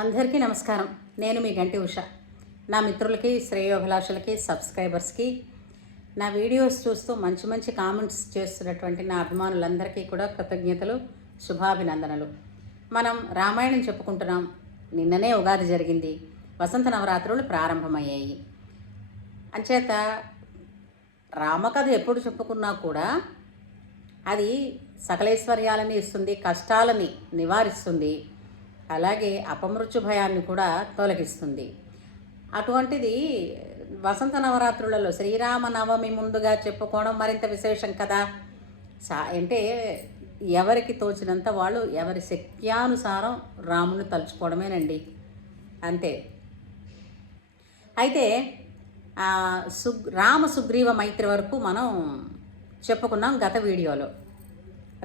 అందరికీ నమస్కారం. నేను మీ గంటి ఉష. నా మిత్రులకి, శ్రేయోభిలాషులకి, సబ్స్క్రైబర్స్కి, నా వీడియోస్ చూస్తూ మంచి మంచి కామెంట్స్ చేస్తున్నటువంటి నా అభిమానులందరికీ కూడా కృతజ్ఞతలు, శుభాభినందనలు. మనం రామాయణం చెప్పుకుంటున్నాం. నిన్ననే ఉగాది జరిగింది. వసంత నవరాత్రులు ప్రారంభమయ్యాయి. అంచేత రామకథ ఎప్పుడు చెప్పుకున్నా కూడా అది సకలైశ్వర్యాలని ఇస్తుంది, కష్టాలని నివారిస్తుంది, అలాగే అపమృత్యు భయాన్ని కూడా తొలగిస్తుంది. అటువంటిది వసంత నవరాత్రులలో శ్రీరామనవమి ముందుగా చెప్పుకోవడం మరింత విశేషం కదా. అంటే ఎవరికి తోచినంత వాళ్ళు ఎవరి శక్త్యానుసారం రాముని తలుచుకోవడమేనండి, అంతే. అయితే రామ సుగ్రీవ మైత్రి వరకు మనం చెప్పుకున్నాం గత వీడియోలో.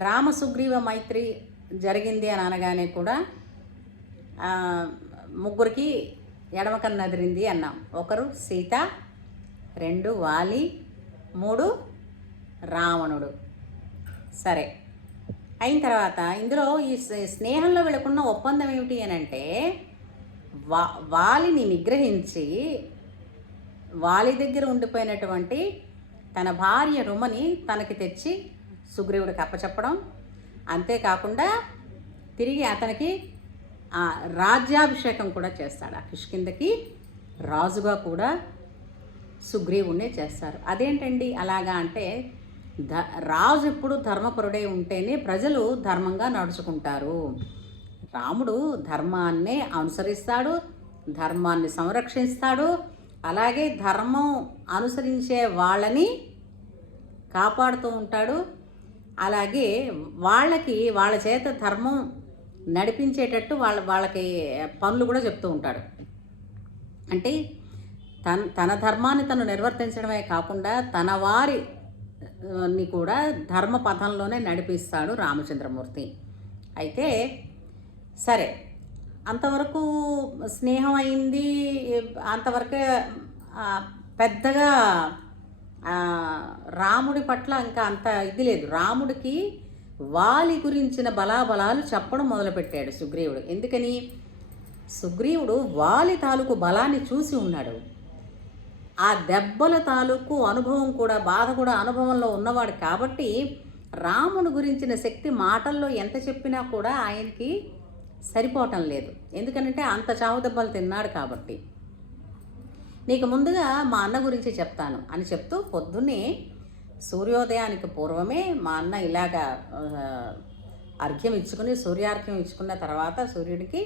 రామ సుగ్రీవ మైత్రి జరిగింది అని అనగానే కూడా ముగ్గురికి ఎడమకన్ను అదిరింది అన్నాం. ఒకరు సీత, 2 వాలి, 3 రావణుడు. సరే, అయిన తర్వాత ఇందులో ఈ స్నేహంలో వీళ్ళకున్న ఒప్పందం ఏమిటి అని అంటే, వాలిని నిగ్రహించి వాలి దగ్గర ఉండిపోయినటువంటి తన భార్య రుమని తనకి తెచ్చి సుగ్రీవుడికి అప్పచెప్పడం, అంతేకాకుండా తిరిగి అతనికి రాజ్యాభిషేకం కూడా చేస్తాడు. ఆ కిష్కిందకి రాజుగా కూడా సుగ్రీవుణ్ణే చేస్తారు. అదేంటండి అలాగా అంటే, రాజు ఎప్పుడు ధర్మపరుడై ఉంటేనే ప్రజలు ధర్మంగా నడుచుకుంటారు. రాముడు ధర్మాన్నే అనుసరిస్తాడు, ధర్మాన్ని సంరక్షిస్తాడు, అలాగే ధర్మం అనుసరించే వాళ్ళని కాపాడుతూ ఉంటాడు. అలాగే వాళ్ళ చేత ధర్మం నడిపించేటట్టు వాళ్ళకి పనులు కూడా చెప్తూ ఉంటాడు. అంటే తన ధర్మాన్ని తను నిర్వర్తించడమే కాకుండా తన వారిని కూడా ధర్మ పథంలోనే నడిపిస్తాడు రామచంద్రమూర్తి. అయితే సరే, అంతవరకు స్నేహం అయింది. అంతవరకే పెద్దగా రాముడి పట్ల ఇంకా అంత ఇది లేదు. రాముడికి వాలి గురించిన బలాబలాలు చెప్పడం మొదలుపెట్టాడు సుగ్రీవుడు. ఎందుకని? సుగ్రీవుడు వాలి తాలూకు బలాన్ని చూసి ఉన్నాడు. ఆ దెబ్బల తాలూకు అనుభవం కూడా, బాధ కూడా అనుభవంలో ఉన్నవాడు కాబట్టి రాముని గురించిన శక్తి మాటల్లో ఎంత చెప్పినా కూడా ఆయనకి సరిపోవటం లేదు. ఎందుకనంటే అంత చావు దెబ్బలు తిన్నాడు కాబట్టి. నీకు ముందుగా మా అన్న గురించి చెప్తాను అని చెప్తూ పొద్దున్నే సూర్యోదయానికి పూర్వమే మా అన్న ఇలాగా అర్ఘ్యం ఇచ్చుకుని, సూర్యార్ఘ్యం ఇచ్చుకున్న తర్వాత సూర్యుడికి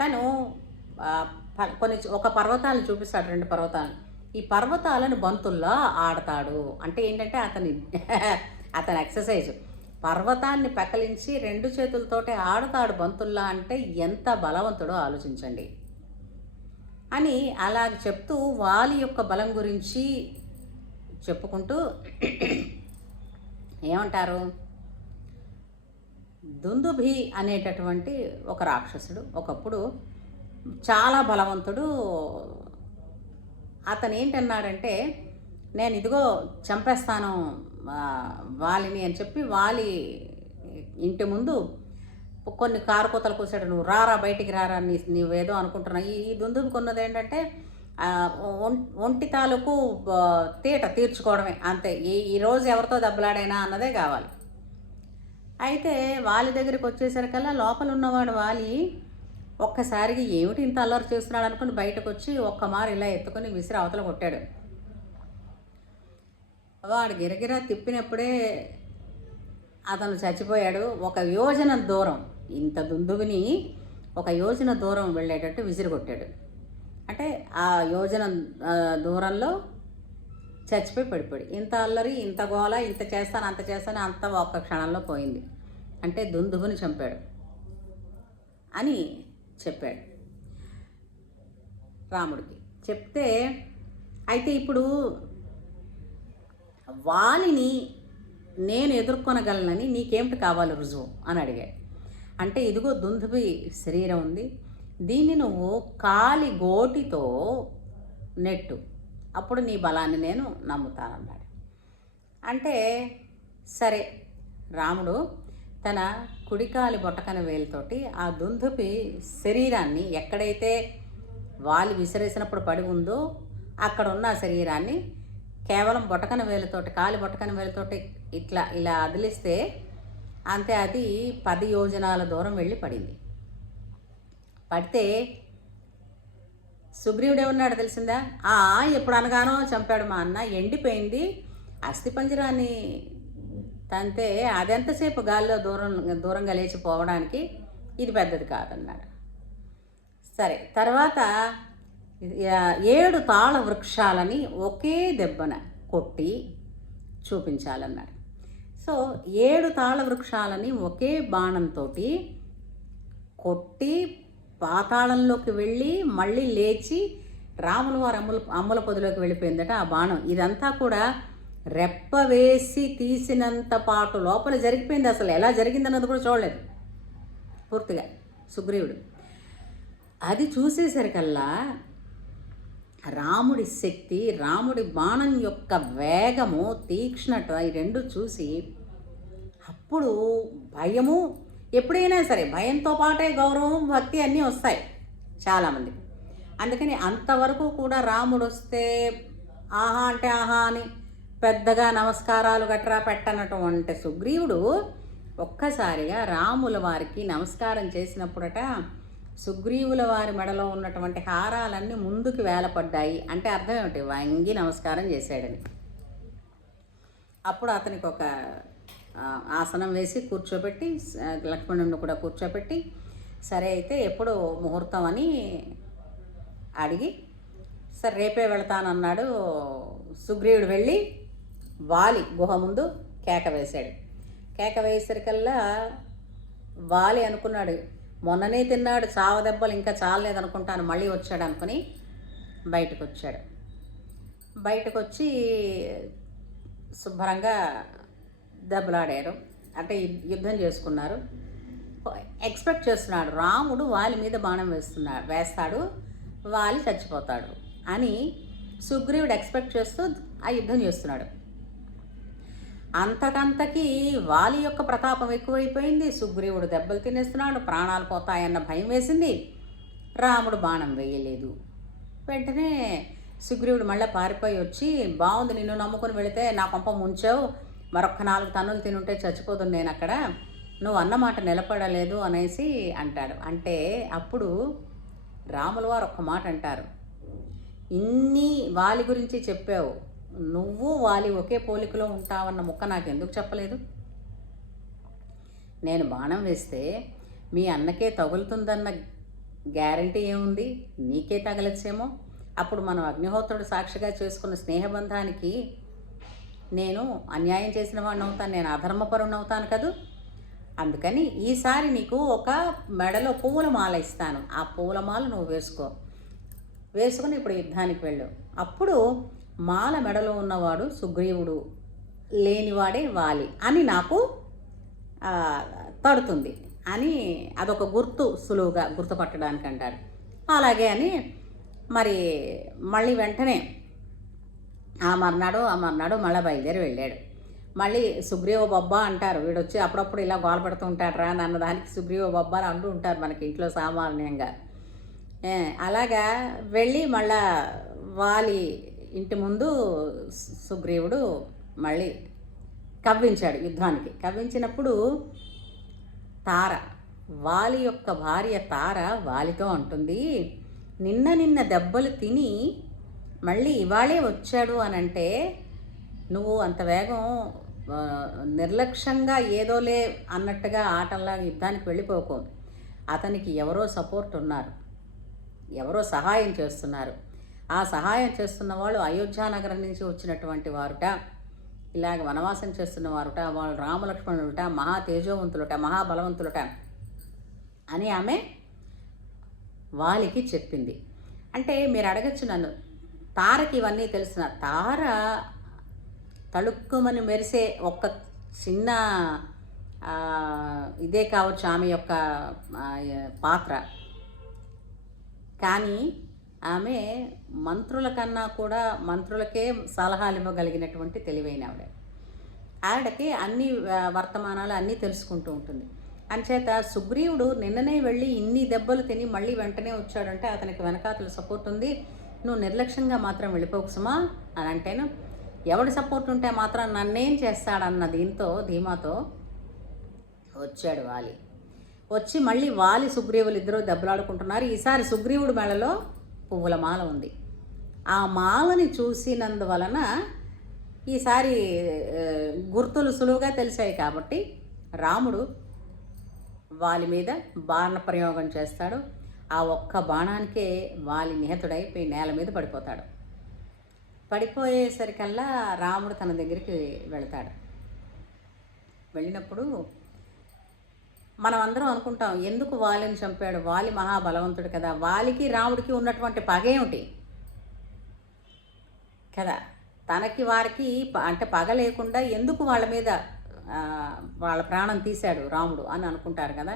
తను ఒక పర్వతాలను చూపిస్తాడు, 2 పర్వతాలు. ఈ పర్వతాలను బంతుల్లా ఆడతాడు. అంటే ఏంటంటే అతని ఎక్సర్సైజ్. పర్వతాన్ని పెకలించి 2 చేతులతోటే ఆడతాడు బంతుల్లా. అంటే ఎంత బలవంతుడో ఆలోచించండి అని అలా చెప్తూ వాలి యొక్క బలం గురించి చెప్పుకుంటూ ఏమంటారు, దుందుభి అనేటటువంటి ఒక రాక్షసుడు ఒకప్పుడు చాలా బలవంతుడు. అతను ఏంటన్నాడంటే, నేను ఇదిగో చంపేస్తాను వాలిని అని చెప్పి వాలి ఇంటి ముందు కొన్ని కారుకోతలు కూసాడు. నువ్వు రారా, బయటికి రారా, నీవేదో అనుకుంటున్నావు. ఈ దుందుభికి ఉన్నది ఏంటంటే ఒంటి తాలూకు తీట తీర్చుకోవడమే, అంతే. ఈరోజు ఎవరితో దెబ్బలాడైనా అన్నదే కావాలి. అయితే వాలి దగ్గరికి వచ్చేసరికల్లా లోపల ఉన్నవాడు వాలి ఒక్కసారిగా ఏమిటి ఇంత అల్లరి చేస్తున్నాడు అనుకుని బయటకు వచ్చి ఒక్కమారు ఇలా ఎత్తుకొని విసిరి అవతల కొట్టాడు. వాడు గిరగిరా తిప్పినప్పుడే అతను చచ్చిపోయాడు. 1 యోజన దూరం, ఇంత దుందువిని 1 యోజన దూరం వెళ్ళేటట్టు విసిరి కొట్టాడు. అంటే ఆ యోజన దూరంలో చచ్చిపోయి పడిపోయాడు. ఇంత అల్లరి, ఇంత గోల, ఇంత చేస్తాను అంత చేస్తాను, అంత ఒక్క క్షణంలో పోయింది. అంటే దుందుభుని చంపాడు అని చెప్పాడు రాముడికి. చెప్తే అయితే ఇప్పుడు వాలిని నేను ఎదుర్కొనగలనని నీకేమిటి కావాలి రుజువు అని అడిగాడు. అంటే ఇదిగో దుందుభి శరీరం ఉంది, దీన్ని నువ్వు కాలి గోటితో నెట్టు, అప్పుడు నీ బలాన్ని నేను నమ్ముతానన్నాడు. అంటే సరే, రాముడు తన కుడికాలి బొటకన వేలుతోటి ఆ దుందుపి శరీరాన్ని ఎక్కడైతే వాలి విసిరేసినప్పుడు పడి ఉందో అక్కడ ఉన్న శరీరాన్ని కేవలం బొటకన వేలుతోటి, కాలి బొటకన వేలుతోటి ఇట్లా ఇలా అదిలిస్తే అంతే, అది 10 యోజనాల దూరం వెళ్ళి పడింది. పడితే సుగ్రీవుడు ఏమన్నాడు తెలిసిందా? ఎప్పుడు అనగానో చంపాడు మా అన్న, ఎండిపోయింది, అస్థిపంజరాన్ని తంతే అదెంతసేపు గాల్లో దూరంగా లేచిపోవడానికి, ఇది పెద్దది కాదన్నాడు. సరే, తర్వాత 7 తాళ వృక్షాలని ఒకే దెబ్బన కొట్టి చూపించాలన్నాడు. సో 7 తాళ వృక్షాలని ఒకే బాణంతో కొట్టి పాతాళంలోకి వెళ్ళి మళ్ళీ లేచి రాముల వారు అమ్ముల పొదిలోకి వెళ్ళిపోయిందట ఆ బాణం. ఇదంతా కూడా రెప్ప వేసి తీసినంత పాటు లోపల జరిగిపోయింది. అసలు ఎలా జరిగిందన్నది కూడా చూడలేదు పూర్తిగా సుగ్రీవుడు. అది చూసేసరికల్లా రాముడి శక్తి, రాముడి బాణం యొక్క వేగము, తీక్ష్ణత, ఈ రెండు చూసి అప్పుడు భయము, ఎప్పుడైనా సరే భయంతో పాటే గౌరవం, భక్తి అన్నీ వస్తాయి చాలామంది. అందుకని అంతవరకు కూడా రాముడు వస్తే ఆహా అంటే ఆహా అని పెద్దగా నమస్కారాలు గట్రా పెట్టనటువంటి సుగ్రీవుడు ఒక్కసారిగా రాముల వారికి నమస్కారం చేసినప్పుడట సుగ్రీవుల వారి మెడలో ఉన్నటువంటి హారాలన్నీ ముందుకు వేలపడ్డాయి. అంటే అర్థం ఏమిటి? వంగి నమస్కారం చేశాడని. అప్పుడు అతనికి ఒక ఆసనం వేసి కూర్చోబెట్టి, లక్ష్మణుడిని కూడా కూర్చోబెట్టి, సరే అయితే ఎప్పుడు ముహూర్తం అని అడిగి, సరే రేపే వెళతానన్నాడు. సుగ్రీవుడు వెళ్ళి వాలి గుహ ముందు కేక వేశాడు. కేక వేసరికల్లా వాలి అనుకున్నాడు, మొన్ననే తిన్నాడు చావ దెబ్బలు, ఇంకా చాలలేదనుకుంటాను, మళ్ళీ వచ్చాడు అనుకుని బయటకు వచ్చాడు. బయటకు వచ్చి శుభ్రంగా దెబ్బలాడారు, అంటే యుద్ధం చేసుకున్నారు. ఎక్స్పెక్ట్ చేస్తున్నాడు రాముడు వాలి మీద బాణం వేస్తాడు, వాలి చచ్చిపోతాడు అని సుగ్రీవుడు ఎక్స్పెక్ట్ చేస్తూ ఆ యుద్ధం చేస్తున్నాడు. అంతకంతకీ వాలి యొక్క ప్రతాపం ఎక్కువైపోయింది. సుగ్రీవుడు దెబ్బలు తినేస్తున్నాడు, ప్రాణాలు పోతాయన్న భయం వేసింది. రాముడు బాణం వేయలేదు. వెంటనే సుగ్రీవుడు మళ్ళీ పారిపోయి వచ్చి, బాగుంది నిన్ను నమ్ముకుని వెళితే నా కొంప ముంచావు, మరొక్క 4 తన్నులు తినుంటే చచ్చిపోతుంది నేను అక్కడ, నువ్వు అన్నమాట నిలబడలేదు అనేసి అంటాడు. అంటే అప్పుడు రాముల వారు ఒక్క మాట అంటారు, ఇన్ని వాలి గురించి చెప్పావు, నువ్వు వాలి ఒకే పోలికలో ఉంటావన్న ముక్క నాకు ఎందుకు చెప్పలేదు? నేను బాణం వేస్తే మీ అన్నకే తగులుతుందన్న గ్యారంటీ ఏముంది? నీకే తగలచ్చేమో. అప్పుడు మనం అగ్నిహోత్రుడు సాక్షిగా చేసుకున్న స్నేహబంధానికి నేను అన్యాయం చేసిన వాడిని అవుతాను, నేను అధర్మపరుని అవుతాను కదూ. అందుకని ఈసారి నీకు ఒక మెడలో పువ్వుల మాల ఇస్తాను, ఆ పువ్వుల మాల నువ్వు వేసుకుని ఇప్పుడు యుద్ధానికి వెళ్ళు. అప్పుడు మాల మెడలో ఉన్నవాడు సుగ్రీవుడు, లేనివాడే వాలి అని నాకు తడుతుంది అని అదొక గుర్తు, సులువుగా గుర్తుపట్టడానికి అంటాడు. అలాగే అని మరి మళ్ళీ వెంటనే ఆ మర్నాడు మళ్ళీ బయలుదేరి వెళ్ళాడు. మళ్ళీ సుగ్రీవ బొబ్బా అంటారు, వీడొచ్చి అప్పుడప్పుడు ఇలా గోల పెడుతూ ఉంటాడు రా అన్న దానికి సుగ్రీవ బొబ్బా అంటూ ఉంటారు మనకి ఇంట్లో సామాన్యంగా. అలాగా వెళ్ళి మళ్ళా వాలి ఇంటి ముందు సుగ్రీవుడు మళ్ళీ కవ్వించాడు యుద్ధానికి. కవ్వించినప్పుడు తార, వాలి యొక్క భార్య తార వాలితో అంటుంది, నిన్న దెబ్బలు తిని మళ్ళీ ఇవాళే వచ్చాడు అని అంటే నువ్వు అంత వేగం నిర్లక్ష్యంగా ఏదోలే అన్నట్టుగా ఆటల్లాగా యుద్ధానికి వెళ్ళిపోకు. అతనికి ఎవరో సపోర్ట్ ఉన్నారు, ఎవరో సహాయం చేస్తున్నారు. ఆ సహాయం చేస్తున్న వాళ్ళు అయోధ్యానగరం నుంచి వచ్చినటువంటి వారుట, ఇలాగ వనవాసం చేస్తున్న వారుట, వాళ్ళు రామలక్ష్మణులుట, మహా తేజోవంతులుట, మహాబలవంతులుట అని ఆమె వాలికి చెప్పింది. అంటే మీరు అడగచ్చు నన్ను, తారకి ఇవన్నీ తెలిసిన తార తళుక్కుమని మెరిసే ఒక్క చిన్న ఇదే కావచ్చు ఆమె యొక్క పాత్ర, కానీ ఆమె మంత్రుల కన్నా కూడా మంత్రులకే సలహాలు ఇవ్వగలిగినటువంటి తెలివైన ఆవిడకి అన్ని వర్తమానాలు అన్నీ తెలుసుకుంటూ ఉంటుంది. అంచేత సుగ్రీవుడు నిన్ననే వెళ్ళి ఇన్ని దెబ్బలు తిని మళ్ళీ వెంటనే వచ్చాడంటే అతనికి వెనకాతల సపోర్ట్ ఉంది. నువ్వు నిర్లక్ష్యంగా మాత్రం వెళ్ళిపోకు సుమా అని అంటేను, ఎవడి సపోర్ట్ ఉంటే మాత్రం నన్నేం చేస్తాడన్న ధీమాతో వచ్చాడు వాలి. వచ్చి మళ్ళీ వాలి సుగ్రీవులు ఇద్దరూ దెబ్బలాడుకుంటున్నారు. ఈసారి సుగ్రీవుడి మెడలో పువ్వుల మాల ఉంది. ఆ మాలని చూసినందువలన ఈసారి గుర్తులు సులువుగా తెలిసాయి కాబట్టి రాముడు వాలి మీద బాణ ప్రయోగం చేస్తాడు. ఆ ఒక్క బాణానికే వాలి నిహతుడైపోయి నేల మీద పడిపోతాడు. పడిపోయేసరికల్లా రాముడు తన దగ్గరికి వెళతాడు. వెళ్ళినప్పుడు మనం అందరం అనుకుంటాం, ఎందుకు వాలిని చంపాడు? వాలి మహాబలవంతుడు కదా, వాలికి రాముడికి ఉన్నటువంటి పగేమిటి కదా, తనకి వారికి అంటే పగ లేకుండా ఎందుకు వాళ్ళ మీద వాళ్ళ ప్రాణం తీశాడు రాముడు అని అనుకుంటారు కదా.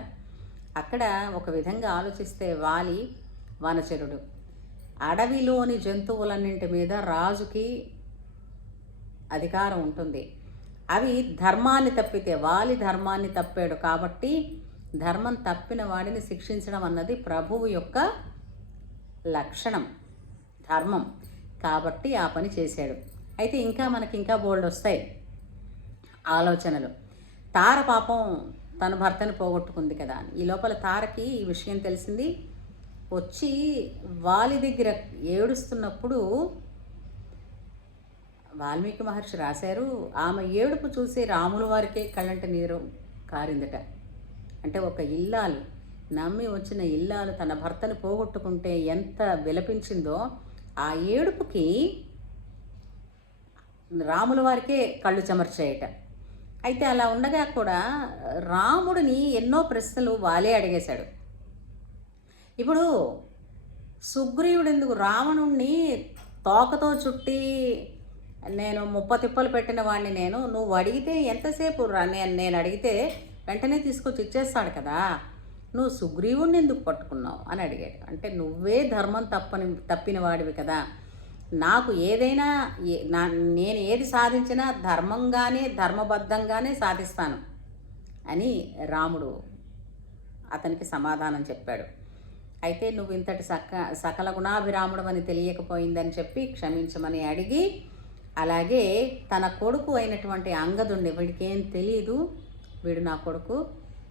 అక్కడ ఒక విధంగా ఆలోచిస్తే వాలి వనచరుడు, అడవిలోని జంతువులన్నింటి మీద రాజుకి అధికారం ఉంటుంది. అవి ధర్మాన్ని తప్పితే వాలి ధర్మాన్ని తప్పాడు కాబట్టి ధర్మం తప్పిన వాడిని శిక్షించడం అన్నది ప్రభువు యొక్క లక్షణం, ధర్మం కాబట్టి ఆ పని చేశాడు. అయితే మనకి ఇంకా బోల్డ్ వస్తాయి ఆలోచనలు. తార పాపం తన భర్తను పోగొట్టుకుంది కదా. ఈ లోపల తారకి ఈ విషయం తెలిసింది. వచ్చి వాలి దగ్గర ఏడుస్తున్నప్పుడు వాల్మీకి మహర్షి రాశారు, ఆమె ఏడుపు చూసి రాముల వారికే కళ్ళంట నీరు కారిందట. అంటే ఒక ఇల్లాలు, నమ్మి వచ్చిన ఇల్లాలు తన భర్తను పోగొట్టుకుంటే ఎంత విలపించిందో ఆ ఏడుపుకి రాముల వారికే కళ్ళు చెమర్చాయట. అయితే అలా ఉండగా కూడా రాముడిని ఎన్నో ప్రశ్నలు వాలే అడిగేశాడు. ఇప్పుడు సుగ్రీవుడు ఎందుకు రావణుణ్ణి తోకతో చుట్టి నేను ముప్పతిప్పలు పెట్టిన వాడిని నువ్వు అడిగితే ఎంతసేపు నేను అడిగితే వెంటనే తీసుకొచ్చి ఇచ్చేస్తాడు కదా, నువ్వు సుగ్రీవుణ్ణి ఎందుకు పట్టుకున్నావు అని అడిగాడు. అంటే నువ్వే ధర్మం తప్పిన వాడివి కదా, నాకు ఏదైనా నేను ఏది సాధించినా ధర్మంగానే ధర్మబద్ధంగానే సాధిస్తాను అని రాముడు అతనికి సమాధానం చెప్పాడు. అయితే నువ్వు ఇంతటి సకల గుణాభిరాముడు అని తెలియకపోయిందని చెప్పి క్షమించమని అడిగి, అలాగే తన కొడుకు అయినటువంటి అంగదుణ్ణి, వీడికేం తెలియదు, వీడు నా కొడుకు,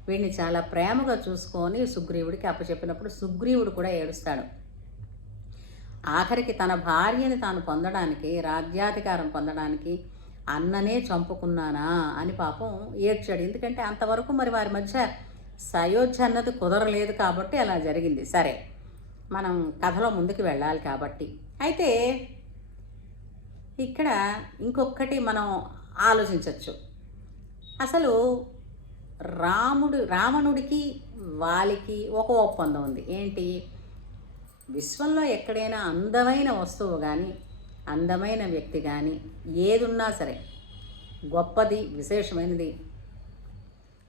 వీడిని చాలా ప్రేమగా చూసుకొని సుగ్రీవుడికి అప్పచెప్పినప్పుడు సుగ్రీవుడు కూడా ఏడుస్తాడు. ఆఖరికి తన భార్యని తాను పొందడానికి, రాజ్యాధికారం పొందడానికి అన్ననే చంపుకున్నానా అని పాపం ఏడ్చాడు. ఎందుకంటే అంతవరకు మరి వారి మధ్య సయోధ్య అన్నది కుదరలేదు కాబట్టి అలా జరిగింది. సరే, మనం కథలో ముందుకు వెళ్ళాలి కాబట్టి అయితే ఇక్కడ ఇంకొకటి మనం ఆలోచించవచ్చు. అసలు రావణుడికి వాలికి ఒక ఒప్పందం ఉంది. ఏంటి? విశ్వంలో ఎక్కడైనా అందమైన వస్తువు కానీ అందమైన వ్యక్తి కానీ ఏదున్నా సరే, గొప్పది విశేషమైనది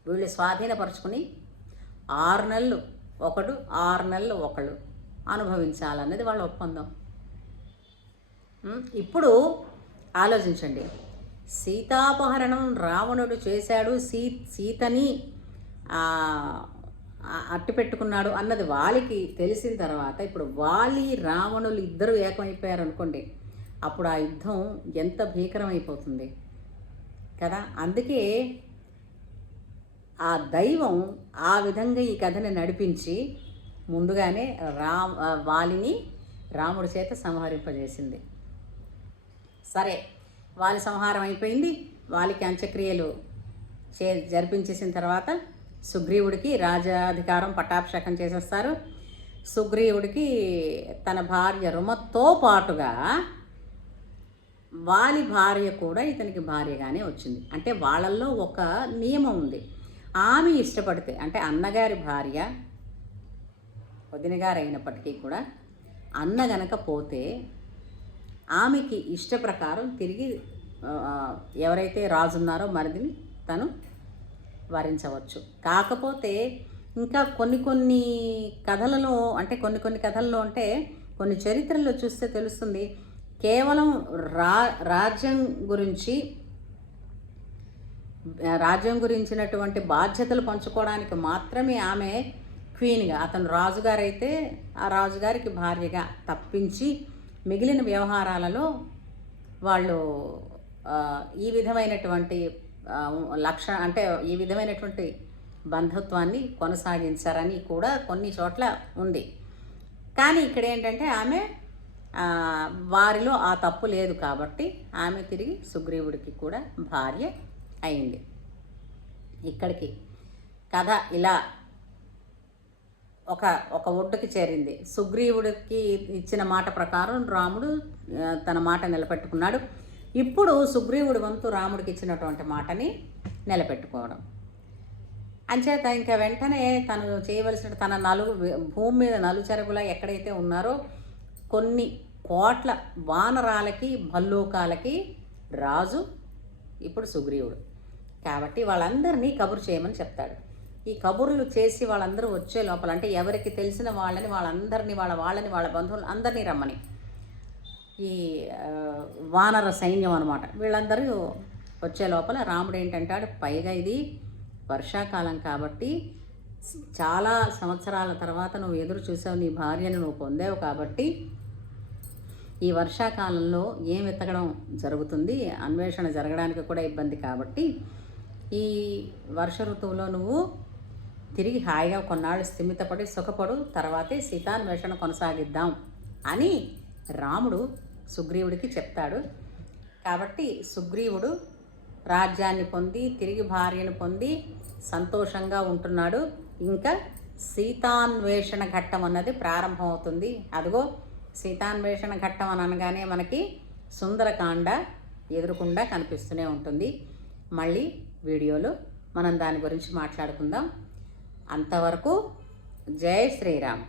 వీళ్ళు స్వాధీనపరుచుకుని 6 నెలలు ఒకడు 6 నెలలు ఒకళ్ళు అనుభవించాలన్నది వాళ్ళ ఒప్పందం. ఇప్పుడు ఆలోచించండి, సీతాపహరణం రావణుడు చేశాడు, సీతని అట్టు పెట్టుకున్నాడు అన్నది వాలికి తెలిసిన తర్వాత ఇప్పుడు వాలి రావణులు ఇద్దరు ఏకమైపోయారు అనుకోండి, అప్పుడు ఆ యుద్ధం ఎంత భీకరమైపోతుంది కదా. అందుకే ఆ దైవం ఆ విధంగా ఈ కథని నడిపించి ముందుగానే వాలిని రాముడి చేత సంహరింపజేసింది. సరే, వాలి సంహారం అయిపోయింది. వాలికి అంత్యక్రియలు జరిపించేసిన తర్వాత సుగ్రీవుడికి రాజాధికారం పట్టాభిషేకం చేసేస్తారు. సుగ్రీవుడికి తన భార్య రుమతో పాటుగా వాలి భార్య కూడా ఇతనికి భార్యగానే వచ్చింది. అంటే వాళ్ళల్లో ఒక నియమం ఉంది, ఆమె ఇష్టపడితే, అంటే అన్నగారి భార్య వదినగారు అయినప్పటికీ కూడా అన్న గనక పోతే ఆమెకి ఇష్ట ప్రకారం తిరిగి ఎవరైతే రాజున్నారో మరిదిని తను వరించవచ్చు. కాకపోతే ఇంకా కొన్ని కథలలో, అంటే కొన్ని కథల్లో, అంటే కొన్ని చరిత్రల్లో చూస్తే తెలుస్తుంది, కేవలం రాజ్యం గురించి రాజ్యం గురించినటువంటి బాధ్యతలు పంచుకోవడానికి మాత్రమే ఆమె క్వీన్గా, అతను రాజుగారైతే ఆ రాజుగారికి భార్యగా తప్పించి మిగిలిన వ్యవహారాలలో వాళ్ళు ఈ విధమైనటువంటి అంటే ఈ విధమైనటువంటి బంధుత్వాన్ని కొనసాగించారని కూడా కొన్ని చోట్ల ఉంది. కానీ ఇక్కడ ఏంటంటే ఆమె వారిలో ఆ తప్పు లేదు కాబట్టి ఆమె తిరిగి సుగ్రీవుడికి కూడా భార్య అయింది. ఇక్కడికి కథ ఇలా ఒక ఒడ్డుకి చేరింది. సుగ్రీవుడికి ఇచ్చిన మాట ప్రకారం రాముడు తన మాట నిలబెట్టుకున్నాడు. ఇప్పుడు సుగ్రీవుడి వంతు రాముడికి ఇచ్చినటువంటి మాటని నిలబెట్టుకోవడం. అంచేత ఇంకా వెంటనే తను చేయవలసిన తన భూమి మీద నలుచెరగులా ఎక్కడైతే ఉన్నారో కొన్ని కోట్ల వానరాలకి భల్లూకాలకి రాజు ఇప్పుడు సుగ్రీవుడు కాబట్టి వాళ్ళందరినీ కబురు చేయమని చెప్తాడు. ఈ కబుర్లు చేసి వాళ్ళందరూ వచ్చే లోపల, అంటే ఎవరికి తెలిసిన వాళ్ళని వాళ్ళందరినీ వాళ్ళ బంధువులు అందరినీ రమ్మని, ఈ వానర సైన్యం అనమాట, వీళ్ళందరూ వచ్చే లోపల రాముడు ఏంటంటాడు, పైగా ఇది వర్షాకాలం కాబట్టి చాలా సంవత్సరాల తర్వాత నువ్వు ఎదురు చూసావు, నీ భార్యను నువ్వు పొందావు కాబట్టి ఈ వర్షాకాలంలో ఏం వెతకడం జరుగుతుంది, అన్వేషణ జరగడానికి కూడా ఇబ్బంది కాబట్టి ఈ వర్ష ఋతువులో నువ్వు తిరిగి హాయిగా కొన్నాళ్ళు స్థిమితపడి సుఖపడు, తర్వాతే సీతాన్వేషణ కొనసాగిద్దాం అని రాముడు సుగ్రీవుడికి చెప్తాడు. కాబట్టి సుగ్రీవుడు రాజ్యాన్ని పొంది తిరిగి భార్యను పొంది సంతోషంగా ఉంటున్నాడు. ఇంకా సీతాన్వేషణ ఘట్టం అన్నది ప్రారంభమవుతుంది. అదిగో సీతాన్వేషణ ఘట్టం అని అనగానే మనకి సుందరకాండ ఎదురుకుండా కనిపిస్తూనే ఉంటుంది. మళ్ళీ వీడియోలో మనం దాని గురించి మాట్లాడుకుందాం. అంతవరకు జై శ్రీరామ్.